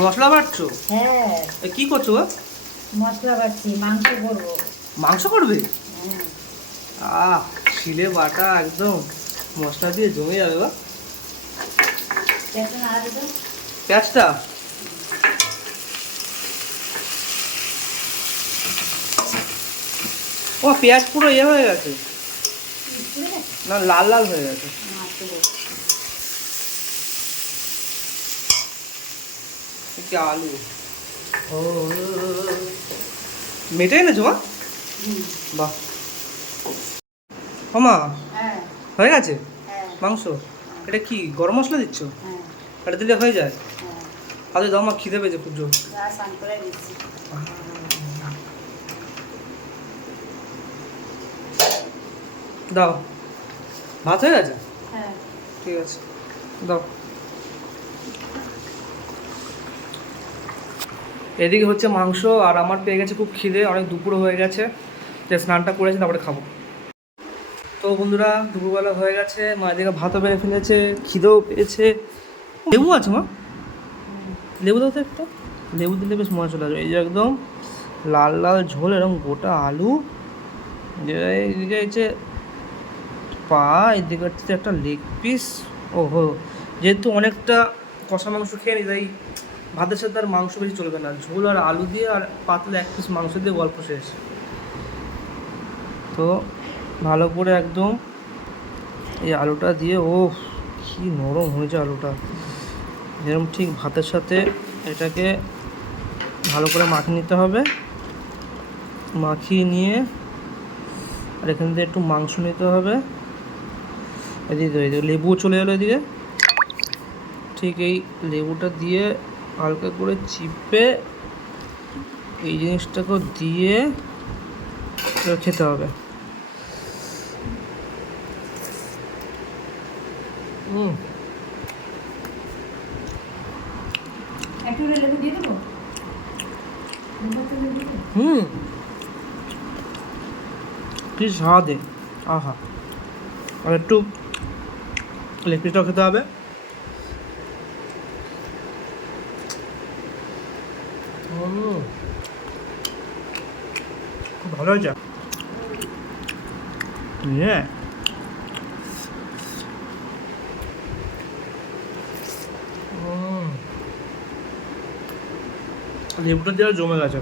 মশলা বাটছো? হ্যাঁ। কি করছো গো? মশলা বাটছি, মাংস করবো। মাংস করবে? হ্যাঁ। শিলে বাটা একদম মশলা দিয়ে জমে যাবে গো। পেঁয়াজটা আদা দাও। পেঁয়াজটা ও পেঁয়াজ পুরো ইয়ে হয়ে গেছে, না লাল লাল হয়ে গেছে। কি আলু ও মেটে এনেছো মা? বাহ। ও মা, হ্যাঁ। হয়ে গেছে হ্যাঁ। মাংস? এটা কি গরম মশলা দিচ্ছ? হ্যাঁ। এটা দিলে হয়ে যায়? হ্যাঁ। আরে দাও মা, খিদে পেয়েছে খুব জোর। স্নান করে দিচ্ছি। দাও, ভাত হয়ে গেছে? হ্যাঁ। ঠিক আছে, দাও। এদিকে হচ্ছে মাংস, আর আমার পেয়ে গেছে খুব খিদে, অনেক দুপুরও হয়ে গেছে, যে স্নানটা করেছে তারপরে খাবো। তো বন্ধুরা, দুপুরবেলা হয়ে গেছে, মা এদিকে ভাতও বেড়ে ফেলেছে, খিদেও পেয়েছে। লেবু আছে মা? লেবু দাও তো একটা, লেবু দিলে বেশ মজা চলে আসবে। এই যে একদম লাল লাল ঝোল, এরকম গোটা আলু, এদিকে হচ্ছে পা, এদিকে হচ্ছে একটা লেগ পিস। ওহো, যেহেতু অনেকটা কষা মাংস খেয়ে নি, তাই ভাতের সাথে আর মাংস বেশি চলবে না, ঝোল আর আলু দিয়ে আর পাতলা এক পিস মাংস দিয়ে গল্প শেষ। তো ভালো করে একদম এই আলুটা দিয়ে, ও কি নরম হয়েছে আলুটা, যেরকম ঠিক ভাতের সাথে এটাকে ভালো করে মাখিয়ে নিতে হবে। মাখিয়ে নিয়ে আর এখান থেকে একটু মাংস নিতে হবে। এদিকে লেবু চলে এলো এদিকে, ঠিক এই লেবুটা দিয়ে হালকা করে চিপে এই জিনিসটাকে দিয়ে খেতে হবে। একটু লেবু দিয়ে দেবো। কি স্বাদে, আহা। আর একটু লেগ পিসটাও খেতে হবে। খুব ভালো হয়েছে। লেবুটা দিয়ে জমে গেছে।